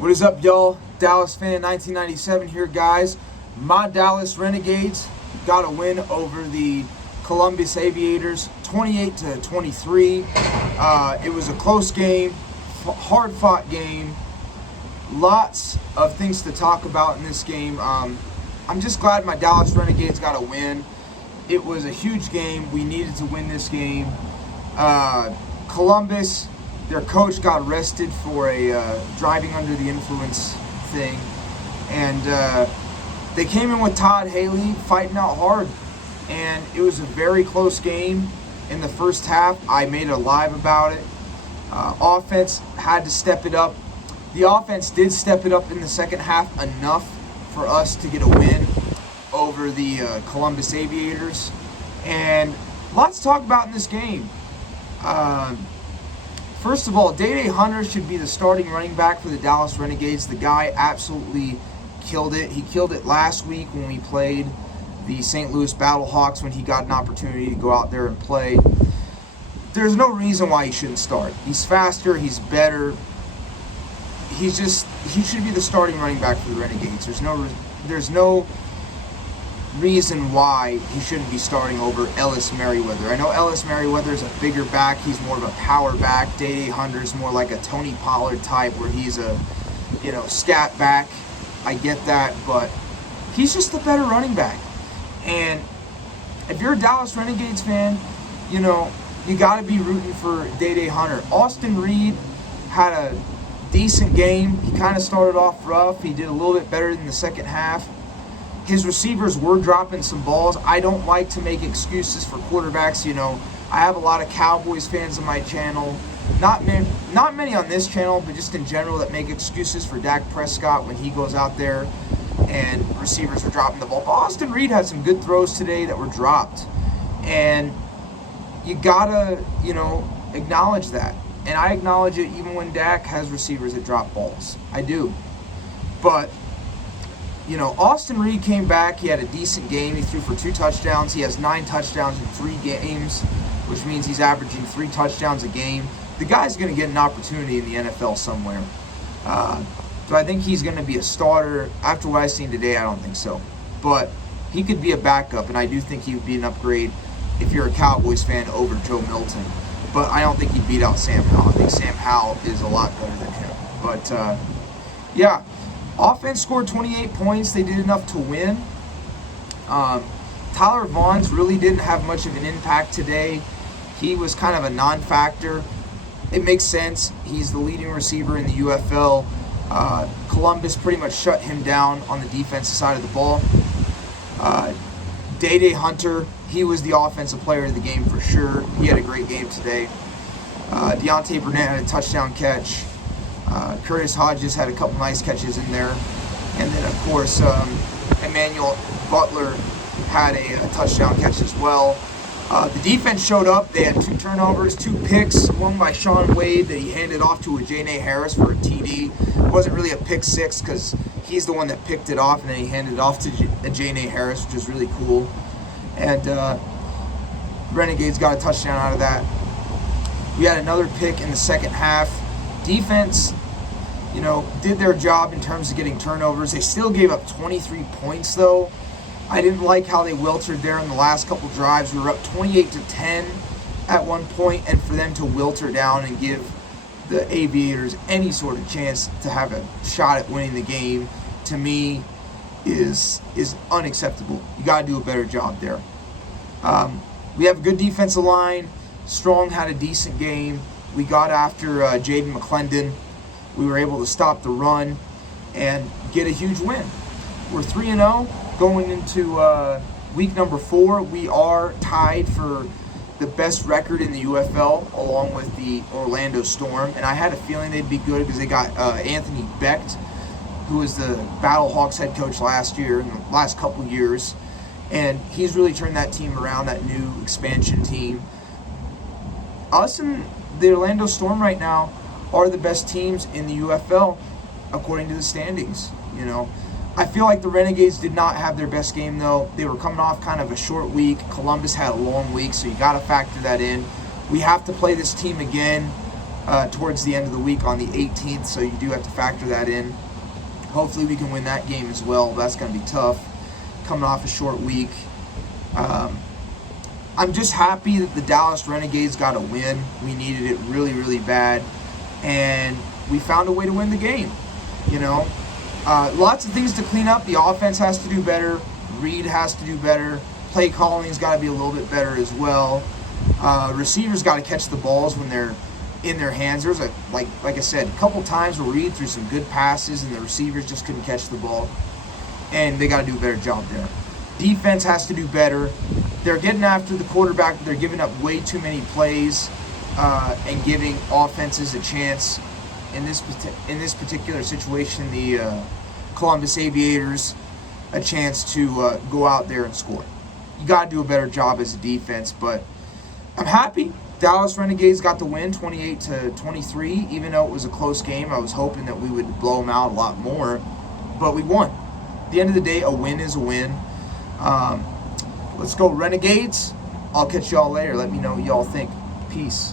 What is up, y'all? Dallas fan 1997 here, guys. My Dallas Renegades got a win over the Columbus Aviators, 28-23. It was a close game, hard-fought game. Lots of things to talk about in this game. I'm just glad my Dallas Renegades got a win. It was a huge game. We needed to win this game. Columbus, their coach got arrested for a driving under the influence thing. And they came in with Todd Haley fighting out hard. And it was a very close game in the first half. I made a live about it. Offense had to step it up. The offense did step it up in the second half enough for us to get a win over the Columbus Aviators. And lots to talk about in this game. First of all, Day Hunter should be the starting running back for the Dallas Renegades. The guy absolutely killed it. He killed it last week when we played the St. Louis Battlehawks, when he got an opportunity to go out there and play. There's no reason why he shouldn't start. He's faster, he's better. He should be the starting running back for the Renegades. There's no reason why he shouldn't be starting over Ellis Merriweather. I know Ellis Merriweather is a bigger back. He's more of a power back. Day Hunter's more like a Tony Pollard type, where he's a, scat back. I get that, but he's just the better running back. And if you're a Dallas Renegades fan, you got to be rooting for Day Hunter. Austin Reed had a decent game. He kind of started off rough. He did a little bit better in the second half. His receivers were dropping some balls. I don't like to make excuses for quarterbacks. I have a lot of Cowboys fans on my channel. Not many on this channel, but just in general, that make excuses for Dak Prescott when he goes out there and receivers are dropping the ball. But Austin Reed had some good throws today that were dropped. And you gotta, acknowledge that. And I acknowledge it even when Dak has receivers that drop balls. I do. But Austin Reed came back. He had a decent game. He threw for 2 touchdowns. He has 9 touchdowns in 3 games, which means he's averaging 3 touchdowns a game. The guy's going to get an opportunity in the NFL somewhere. So I think he's going to be a starter. After what I've seen today, I don't think so. But he could be a backup, and I do think he would be an upgrade if you're a Cowboys fan over Joe Milton. But I don't think he'd beat out Sam Howell. I think Sam Howell is a lot better than him. But, yeah. Offense scored 28 points. They did enough to win. Tyler Vaughn's really didn't have much of an impact today. He was kind of a non-factor. It makes sense. He's the leading receiver in the UFL. Columbus pretty much shut him down on the defensive side of the ball. Day Hunter, he was the offensive player of the game for sure. He had a great game today. Deontay Burnett had a touchdown catch. Curtis Hodges had a couple nice catches in there. And then, of course, Emmanuel Butler had a touchdown catch as well. The defense showed up. They had 2 turnovers, 2 picks, one by Sean Wade that he handed off to a Janae Harris for a TD. It wasn't really a pick 6 because he's the one that picked it off, and then he handed it off to a Janae Harris, which is really cool. And Renegades got a touchdown out of that. We had another pick in the second half. Defense, did their job in terms of getting turnovers. They still gave up 23 points, though. I didn't like how they weltered there in the last couple drives. We were up 28-10 at one point, and for them to welter down and give the Aviators any sort of chance to have a shot at winning the game, to me, is unacceptable. You got to do a better job there. We have a good defensive line. Strong had a decent game. We got after Jaden McClendon. We were able to stop the run and get a huge win. We're 3-0 going into week number 4. We are tied for the best record in the UFL along with the Orlando Storm. And I had a feeling they'd be good because they got Anthony Becht, who was the Battlehawks head coach last year, in the last couple years. And he's really turned that team around, that new expansion team. Us and the Orlando Storm right now are the best teams in the UFL according to the standings. I feel like the Renegades did not have their best game, though. They were coming off kind of a short week. Columbus had a long week, so you got to factor that in. We have to play this team again towards the end of the week on the 18th, so you do have to factor that in. Hopefully we can win that game as well. That's going to be tough, coming off a short week. I'm just happy that the Dallas Renegades got a win. We needed it really, really bad, and we found a way to win the game. Lots of things to clean up. The offense has to do better. Reed has to do better. Play calling's got to be a little bit better as well. Receivers got to catch the balls when they're in their hands. There's like I said, a couple times where Reed threw some good passes and the receivers just couldn't catch the ball, and they got to do a better job there. Defense has to do better. They're getting after the quarterback. They're giving up way too many plays and giving offenses a chance. In this particular situation, the Columbus Aviators a chance to go out there and score. You got to do a better job as a defense, but I'm happy. Dallas Renegades got the win, 28-23. Even though it was a close game, I was hoping that we would blow them out a lot more, but we won. At the end of the day, a win is a win. Let's go Renegades. I'll catch y'all later. Let me know what y'all think. Peace.